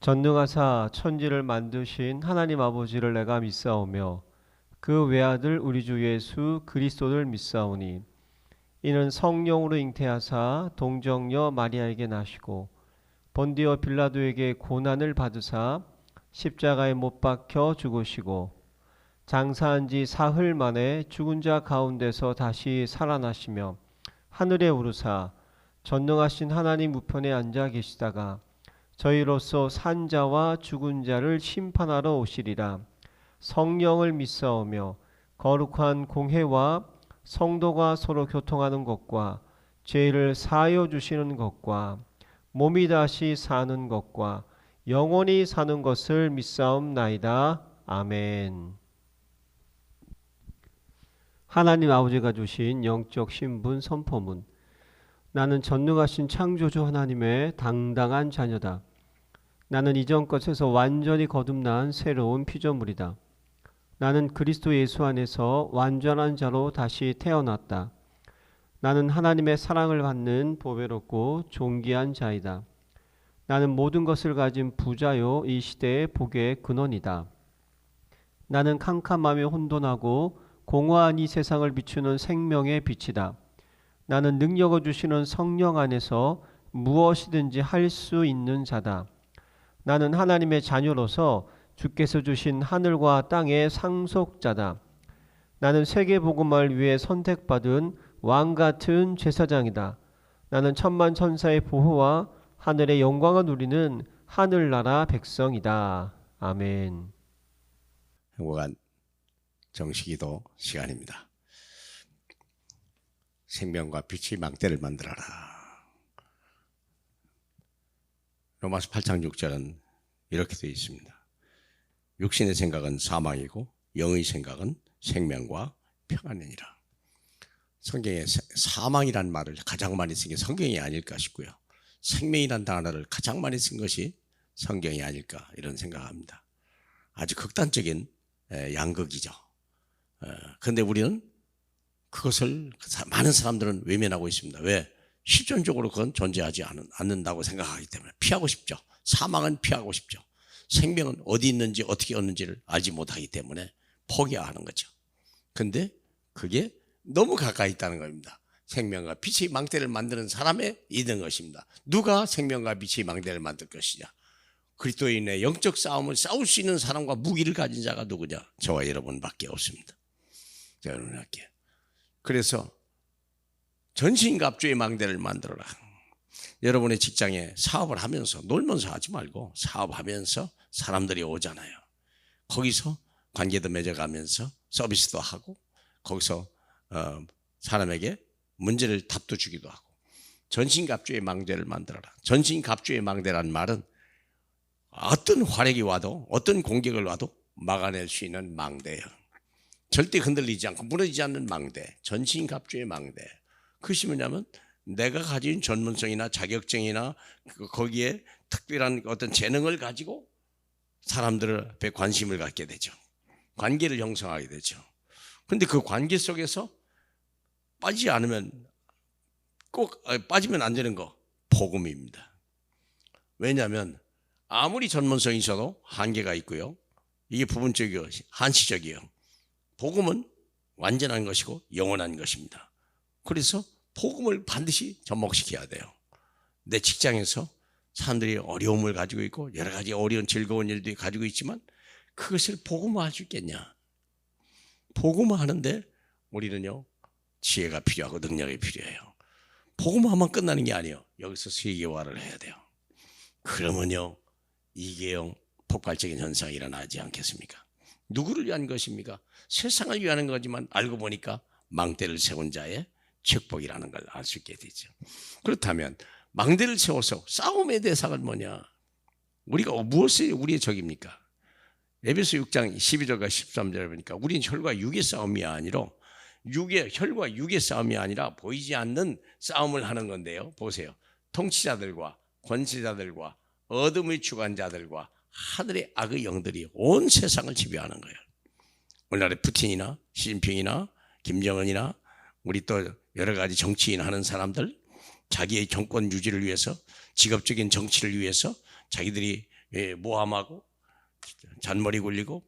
전능하사 천지를 만드신 하나님 아버지를 내가 믿사오며 그 외아들 우리 주 예수 그리스도를 믿사오니 이는 성령으로 잉태하사 동정녀 마리아에게 나시고 본디오 빌라도에게 고난을 받으사 십자가에 못 박혀 죽으시고 장사한 지 사흘 만에 죽은 자 가운데서 다시 살아나시며 하늘에 오르사 전능하신 하나님 우편에 앉아 계시다가 저희로서 산 자와 죽은 자를 심판하러 오시리라. 성령을 믿사오며 거룩한 공회와 성도가 서로 교통하는 것과 죄를 사하여 주시는 것과 몸이 다시 사는 것과 영원히 사는 것을 믿사옵나이다. 아멘. 하나님 아버지가 주신 영적 신분 선포문. 나는 전능하신 창조주 하나님의 당당한 자녀다. 나는 이전 것에서 완전히 거듭난 새로운 피조물이다. 나는 그리스도 예수 안에서 완전한 자로 다시 태어났다. 나는 하나님의 사랑을 받는 보배롭고 존귀한 자이다. 나는 모든 것을 가진 부자요 이 시대의 복의 근원이다. 나는 캄캄하며 혼돈하고 공허한 이 세상을 비추는 생명의 빛이다. 나는 능력을 주시는 성령 안에서 무엇이든지 할 수 있는 자다. 나는 하나님의 자녀로서 주께서 주신 하늘과 땅의 상속자다. 나는 세계복음을 위해 선택받은 왕같은 제사장이다. 나는 천만 천사의 보호와 하늘의 영광을 누리는 하늘나라 백성이다. 아멘. 행복한 정식기도 시간입니다. 생명과 빛의 망대를 만들어라. 로마서 8장 6절은 이렇게 되어 있습니다. 육신의 생각은 사망이고 영의 생각은 생명과 평안이니라. 성경에 사망이란 말을 가장 많이 쓴 게 성경이 아닐까 싶고요. 생명이란 단어를 가장 많이 쓴 것이 성경이 아닐까 이런 생각합니다. 아주 극단적인 양극이죠. 그런데 우리는 그것을 많은 사람들은 외면하고 있습니다. 왜? 실존적으로 그건 존재하지 않는다고 생각하기 때문에 피하고 싶죠. 사망은 피하고 싶죠. 생명은 어디 있는지 어떻게 얻는지를 알지 못하기 때문에 포기하는 거죠. 근데 그게 너무 가까이 있다는 겁니다. 생명과 빛의 망대를 만드는 사람에 있는 것입니다. 누가 생명과 빛의 망대를 만들 것이냐? 그리스도인의 영적 싸움을 싸울 수 있는 사람과 무기를 가진 자가 누구냐? 저와 여러분밖에 없습니다. 여러분 할게요. 그래서 전신갑주의 망대를 만들어라. 여러분의 직장에 사업을 하면서 놀면서 하지 말고 사업하면서 사람들이 오잖아요. 거기서 관계도 맺어가면서 서비스도 하고 거기서 사람에게 문제를 답도 주기도 하고 전신갑주의 망대를 만들어라. 전신갑주의 망대란 말은 어떤 화력이 와도 어떤 공격을 와도 막아낼 수 있는 망대예요. 절대 흔들리지 않고 무너지지 않는 망대, 전신갑주의 망대. 그것이 뭐냐면 내가 가진 전문성이나 자격증이나 거기에 특별한 어떤 재능을 가지고 사람들 앞에 관심을 갖게 되죠. 관계를 형성하게 되죠. 그런데 그 관계 속에서 빠지지 않으면 꼭 빠지면 안 되는 거 복음입니다. 왜냐하면 아무리 전문성이 있어도 한계가 있고요. 이게 부분적이고 한시적이에요. 복음은 완전한 것이고 영원한 것입니다. 그래서 복음을 반드시 접목시켜야 돼요. 내 직장에서 사람들이 어려움을 가지고 있고 여러 가지 어려운 즐거운 일들이 가지고 있지만 그것을 복음화할 수 있겠냐? 복음화하는데 우리는요 지혜가 필요하고 능력이 필요해요. 복음화만 끝나는 게 아니에요. 여기서 세계화를 해야 돼요. 그러면요 이계형 폭발적인 현상이 일어나지 않겠습니까? 누구를 위한 것입니까? 세상을 위한 거지만 알고 보니까 망대를 세운 자의 축복이라는 걸 알 수 있게 되죠. 그렇다면 망대를 세워서 싸움의 대상은 뭐냐? 우리가 무엇이 우리의 적입니까? 에베소 6장 12절과 13절을 보니까 우리는 혈과 육의 싸움이 아니라 혈과 육의 싸움이 아니라 보이지 않는 싸움을 하는 건데요. 보세요. 통치자들과 권세자들과 어둠의 주관자들과 하늘의 악의 영들이 온 세상을 지배하는 거예요. 오늘날의 푸틴이나 시진핑이나 김정은이나 우리 또 여러 가지 정치인 하는 사람들 자기의 정권 유지를 위해서 직업적인 정치를 위해서 자기들이 모함하고 잔머리 굴리고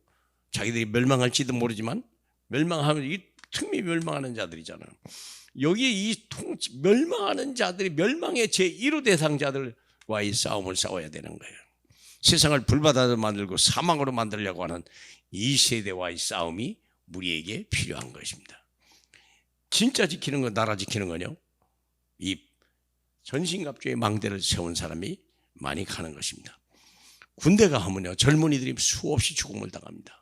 자기들이 멸망할지도 모르지만 멸망하면 이 틈이 멸망하는 자들이잖아요. 여기에 이 멸망하는 자들이 멸망의 제1호 대상자들과의 싸움을 싸워야 되는 거예요. 세상을 불바다로 만들고 사망으로 만들려고 하는 이 세대와의 싸움이 우리에게 필요한 것입니다. 진짜 지키는 건, 나라 지키는 건요, 이 전신갑주의 망대를 세운 사람이 많이 가는 것입니다. 군대가 하면요, 젊은이들이 수없이 죽음을 당합니다.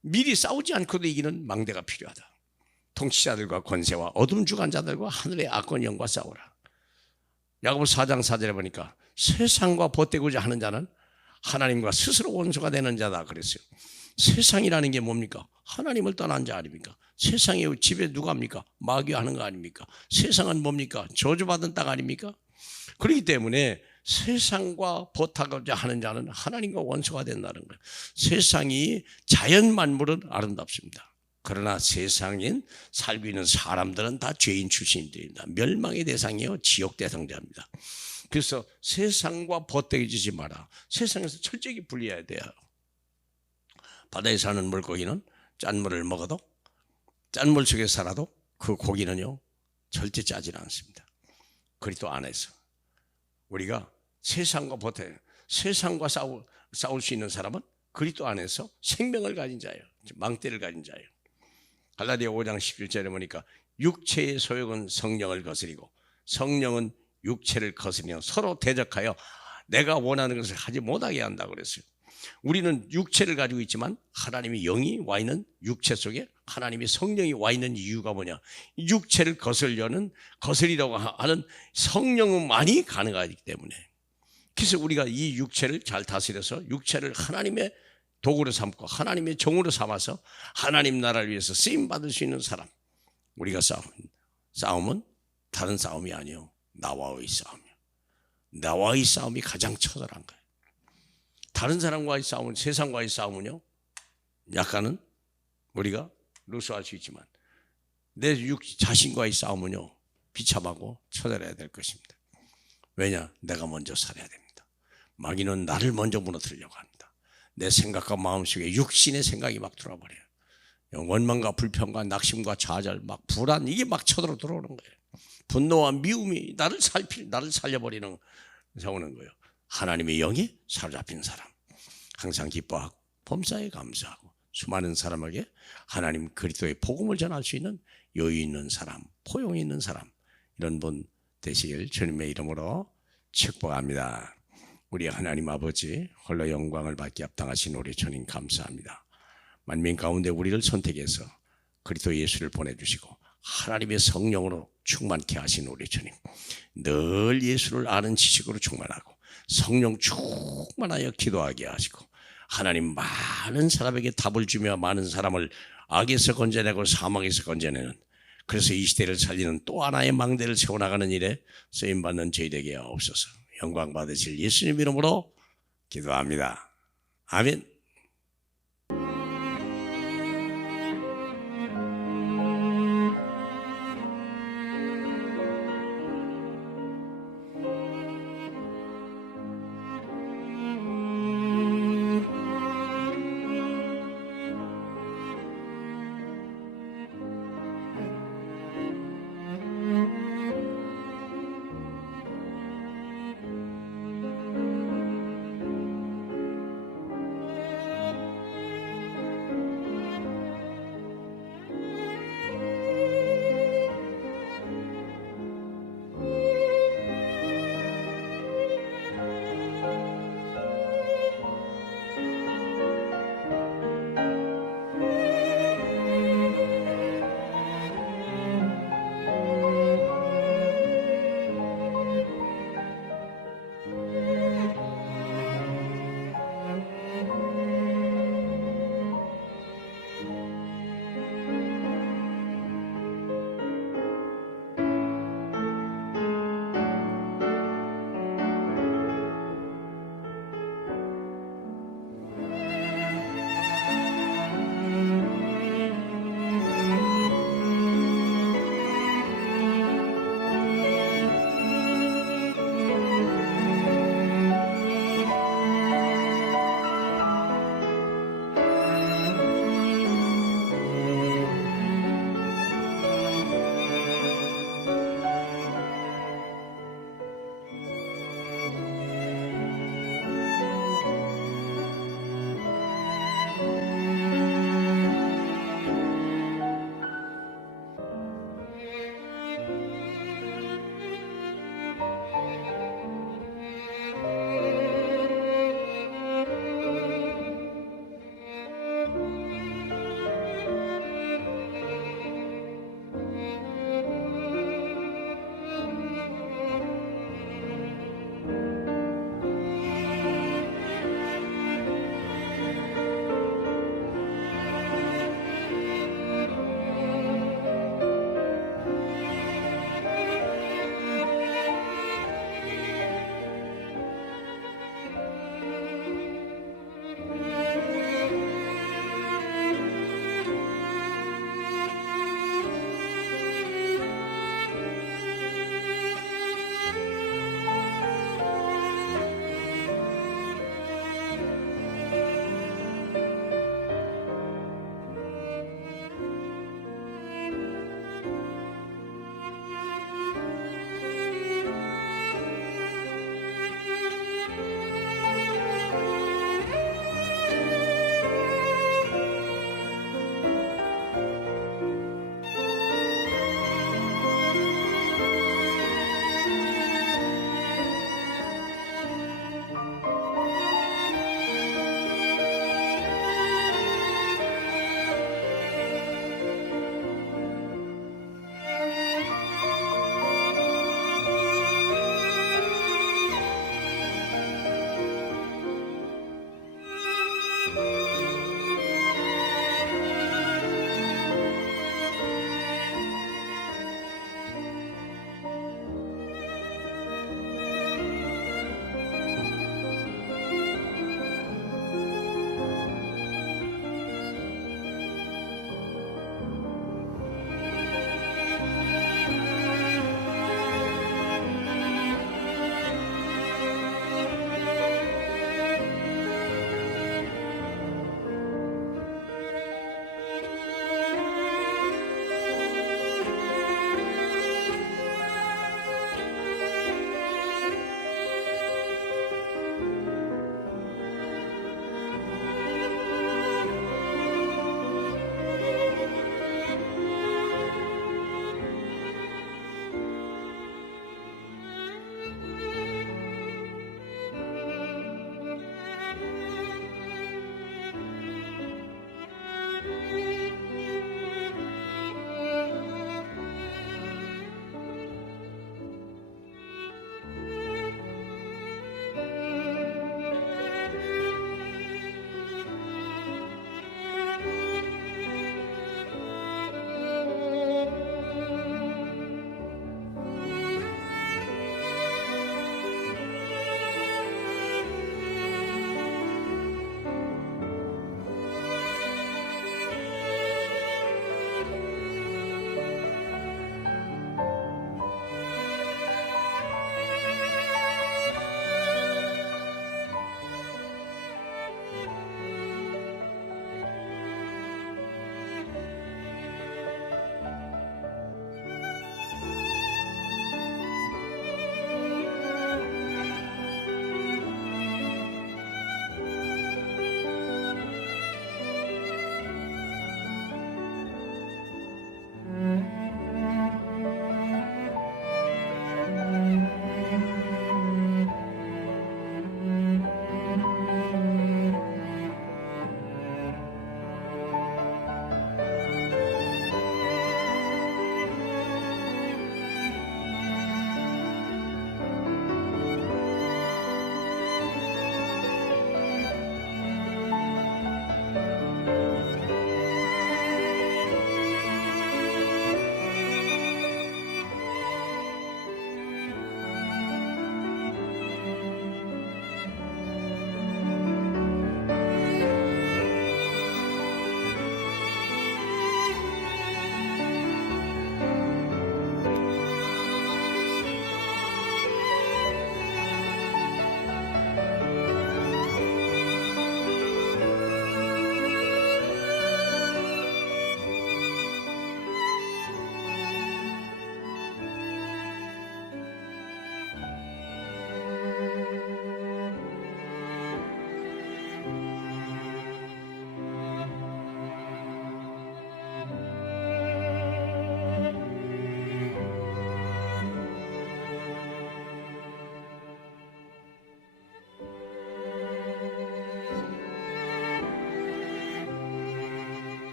미리 싸우지 않고도 이기는 망대가 필요하다. 통치자들과 권세와 어둠 주관자들과 하늘의 악권 영과 싸우라. 야고보서 4장 4절에 보니까 세상과 벗대고자 하는 자는 하나님과 스스로 원수가 되는 자다 그랬어요. 세상이라는 게 뭡니까? 하나님을 떠난 자 아닙니까? 세상의 집에 누가 합니까? 마귀하는 거 아닙니까? 세상은 뭡니까? 저주받은 땅 아닙니까? 그렇기 때문에 세상과 벗하고자 하는 자는 하나님과 원수가 된다는 거예요. 세상이 자연 만물은 아름답습니다. 그러나 세상인 살고 있는 사람들은 다 죄인 출신들입니다. 멸망의 대상이요, 지옥 대상자입니다. 그래서 세상과 벗대지지 마라. 세상에서 철저히 분리해야 돼요. 바다에 사는 물고기는 짠물을 먹어도, 짠물 속에 살아도 그 고기는요 절대 짜지는 않습니다. 그리스도 안에서 우리가 세상과 벗대, 세상과 싸울 수 있는 사람은 그리스도 안에서 생명을 가진 자예요. 망대를 가진 자예요. 갈라디아 5장 17절에 보니까 육체의 소욕은 성령을 거스리고 성령은 육체를 거스리며 서로 대적하여 내가 원하는 것을 하지 못하게 한다고 그랬어요. 우리는 육체를 가지고 있지만 하나님의 영이 와 있는 육체 속에 하나님의 성령이 와 있는 이유가 뭐냐? 육체를 거스리려고 하는 성령만이 가능하기 때문에. 그래서 우리가 이 육체를 잘 다스려서 육체를 하나님의 도구로 삼고 하나님의 종으로 삼아서 하나님 나라를 위해서 쓰임받을 수 있는 사람. 우리가 싸움은 다른 싸움이 아니요, 나와의 싸움이요. 나와의 싸움이 가장 처절한 거예요. 다른 사람과의 싸움은, 세상과의 싸움은요, 약간은 우리가 루스할 수 있지만 내 자신과의 싸움은요, 비참하고 처절해야 될 것입니다. 왜냐? 내가 먼저 살아야 됩니다. 마귀는 나를 먼저 무너뜨리려고 합니다. 내 생각과 마음속에 육신의 생각이 막 들어와버려요. 원망과 불평과 낙심과 좌절, 막 불안, 이게 막 쳐들어 들어오는 거예요. 분노와 미움이 나를 살려버리는 세우는 거예요. 하나님의 영이 사로잡힌 사람, 항상 기뻐하고 범사에 감사하고 수많은 사람에게 하나님 그리스도의 복음을 전할 수 있는 여유 있는 사람, 포용이 있는 사람, 이런 분 되시길 주님의 이름으로 축복합니다. 우리 하나님 아버지, 홀로 영광을 받기 합당하신 우리 주님 감사합니다. 만민 가운데 우리를 선택해서 그리스도 예수를 보내주시고 하나님의 성령으로 충만케 하신 우리 주님, 늘 예수를 아는 지식으로 충만하고 성령 충만하여 기도하게 하시고 하나님 많은 사람에게 답을 주며 많은 사람을 악에서 건져내고 사망에서 건져내는, 그래서 이 시대를 살리는 또 하나의 망대를 세워나가는 일에 쓰임받는 저희에게 없어서 영광 받으실 예수님 이름으로 기도합니다. 아멘.